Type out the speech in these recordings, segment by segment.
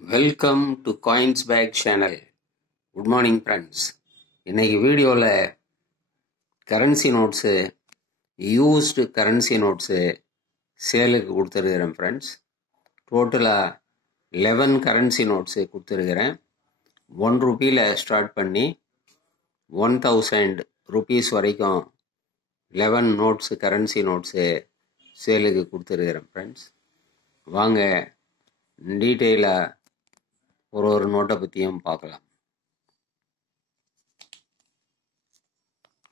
Welcome to coins pack channel. Good morning friends. இன்றைக்கி வீடியோவில் currency notes, used currency notes சேலுக்கு கொடுத்துருக்கிறேன் friends. டோட்டலாக 11 கரன்சி நோட்ஸு கொடுத்துருக்கிறேன். ₹1 ஸ்டார்ட் பண்ணி 1000 rupees வரைக்கும் 11 நோட்ஸு கரன்சி நோட்ஸு சேலுக்கு கொடுத்துருக்கிறேன் ஃப்ரெண்ட்ஸ். வாங்க டீட்டெயிலாக ஒரு நோட்டை பற்றியும் பார்க்கலாம்.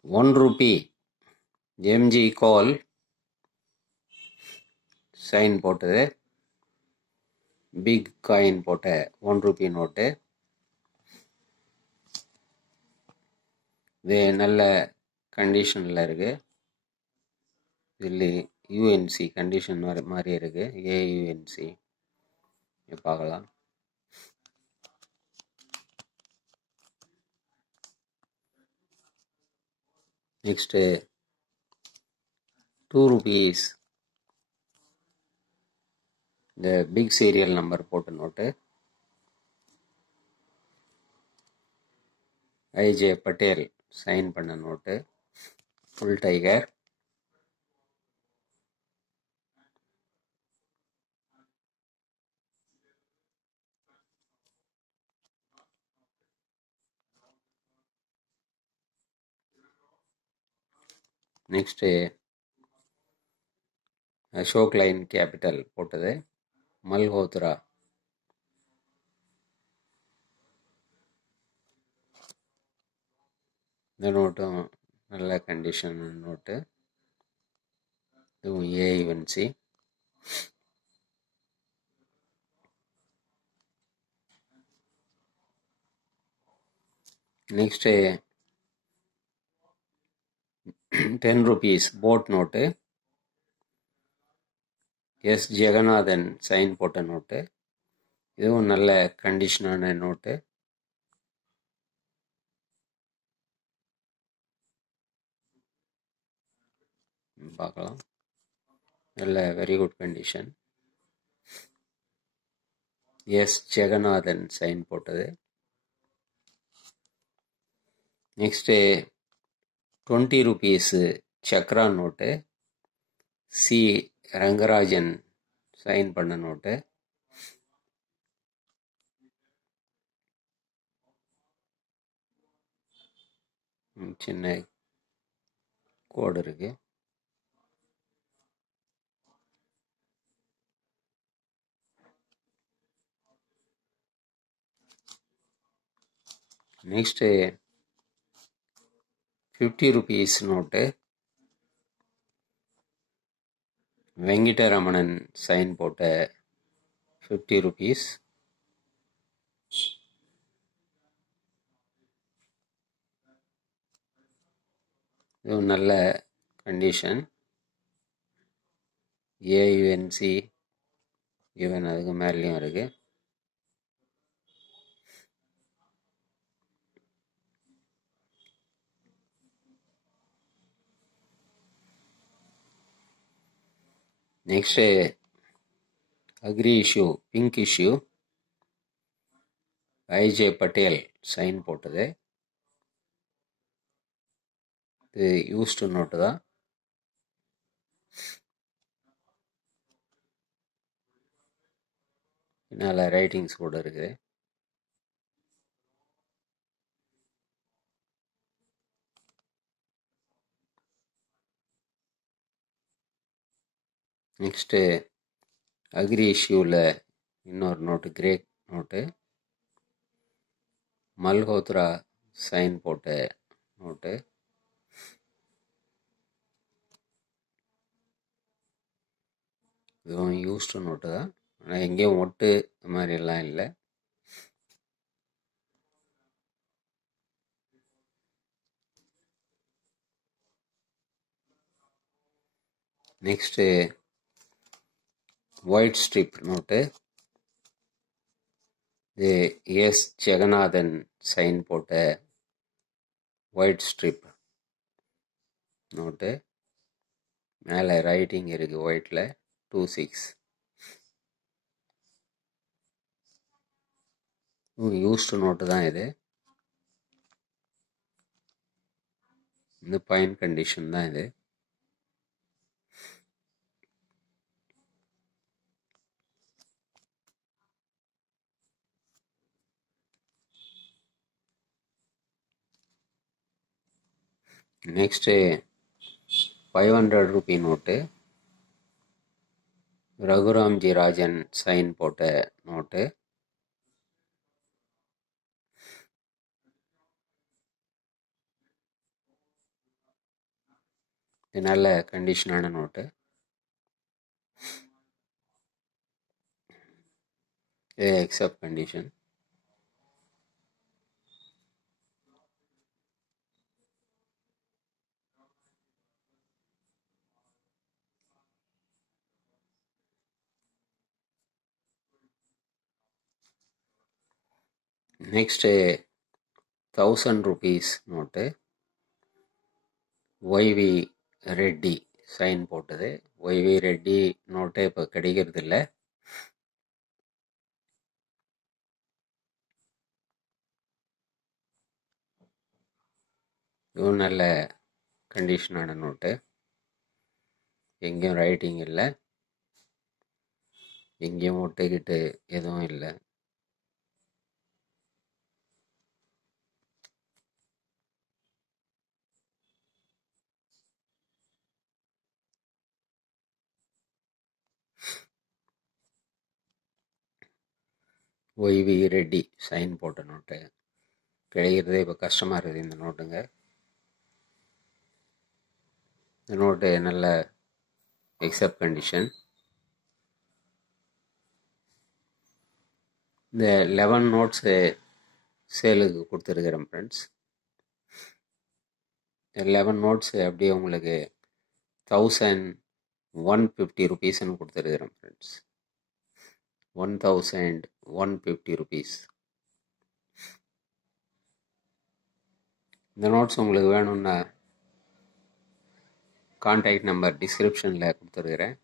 ₹1 எம்ஜி கால் சைன் போட்டது, பிக் காயின் போட்ட ₹1 நோட்டு. இது நல்ல கண்டிஷனில் இருக்குது. இதில் யூஎன்சி கண்டிஷன் மாதிரி இருக்குது. ஏயூஎன்சி பார்க்கலாம். நெக்ஸ்ட்டு ₹2 இந்த பிக் சீரியல் நம்பர் போட்ட நோட்டு. ஐஜே பட்டேல் சைன் பண்ண note, full tiger. Next Ashok lion capital போட்டது, மல்ஹோத்ரா. இந்த நோட்டும் நல்ல கண்டிஷன் நோட்டு. இதுவும் AUNC. Next ₹10 boat note, S Jeganathan sign போட்ட நோட்டு. இதுவும் நல்ல கண்டிஷனான நோட்டு. பார்க்கலாம். நல்ல very good condition. S Jeganathan sign போட்டது. Next ₹20 chakra note, C Rangarajan sign பண்ண நோட்டு. சின்ன கோடு இருக்கு. நெக்ஸ்ட்டு ₹50 நோட்டு, வெங்கிட்டரமணன் சைன் போட்ட ₹50. இதுவும் நல்ல கண்டிஷன். ஏயுஎன்சி ஈவன் அதுக்கு மேலேயும் இருக்கு. Next agri issue, pink issue, I J Patel sign போட்டது. இது யூஸ்டு நோட்டு தான். நல்ல ரைட்டிங்ஸ் கூட இருக்குது. நெக்ஸ்ட்டு அக்ரி இஷ்யூவில் இன்னொரு note, grey note, Malhotra sign போட்ட நோட்டு. இதுவும் யூஸ்டு நோட்டு தான். ஆனால் எங்கேயும் ஒட்டு மாதிரிலாம் இல்லை. நெக்ஸ்ட்டு ஒயிட் ஸ்ட்ரிப் நோட்டு, இது எஸ் ஜெகநாதன் சைன் போட்ட ஒயிட் ஸ்ட்ரிப் நோட்டு. மேலே ரைட்டிங் இருக்குது ஒயிட்டில், 26. யூஸ்டு நோட்டு தான் இது. இந்த ஃபைன் கண்டிஷன் தான் இது. Next 500 rupee note, Raghuramji Rajan sign போட்ட நோட்டு. இது நல்ல கண்டிஷனான நோட்டு. இது except condition. Next 1000 rupees note, Y V Reddy sign போட்டது. ஒய்வி ரெட்டி நோட்டு இப்போ கிடைக்கிறது இல்லை. இதுவும் நல்ல கண்டிஷனான நோட்டு. எங்கேயும் ரைட்டிங் இல்லை, எங்கேயும் ஒட்டிக்கிட்டு எதுவும் இல்லை. ஒய்வி ரெட்டி சைன் போட்ட நோட்டு கிடைக்கிறதே இப்போ கஷ்டமாக இருக்குது இந்த நோட்டுங்க. இந்த நோட்டு நல்ல எக்ஸப்ட் கண்டிஷன். இந்த 11 நோட்ஸு சேலுக்கு கொடுத்துருக்குறேன் ஃப்ரெண்ட்ஸ். 11 நோட்ஸு அப்படியே உங்களுக்கு 1150 ரூபீஸ்ன்னு கொடுத்துருக்குறேன் ஃப்ரெண்ட்ஸ். 1150 ரூபீஸ். இந்த நோட்ஸ் உங்களுக்கு வேணும்னா கான்டாக்ட் நம்பர் டிஸ்கிரிப்ஷனில் கொடுத்துருக்குறேன்.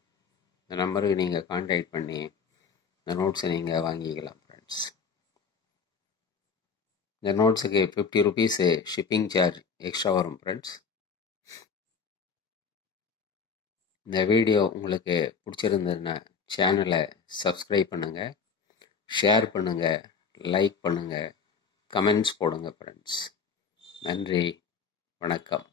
இந்த நம்பருக்கு நீங்கள் கான்டாக்ட் பண்ணி இந்த நோட்ஸை நீங்கள் வாங்கிக்கலாம் ஃப்ரெண்ட்ஸ். இந்த நோட்ஸுக்கு 50 ரூபீஸு ஷிப்பிங் சார்ஜ் எக்ஸ்ட்ரா வரும் ஃப்ரெண்ட்ஸ். இந்த வீடியோ உங்களுக்கு பிடிச்சிருந்ததுன்னா சேனலை சப்ஸ்கிரைப் பண்ணுங்கள், ஷேர் பண்ணுங்கள், லைக் பண்ணுங்கள், கமெண்ட்ஸ் போடுங்க ஃப்ரெண்ட்ஸ். நன்றி, வணக்கம்.